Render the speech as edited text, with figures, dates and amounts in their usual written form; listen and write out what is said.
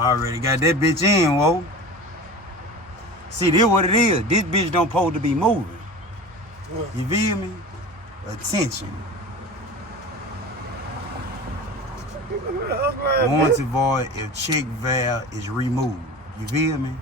I already got that bitch in, whoa. See, this what it is. This bitch don't supposed to be moving. You feel me? Attention. Warranty void if check valve is removed. You feel me?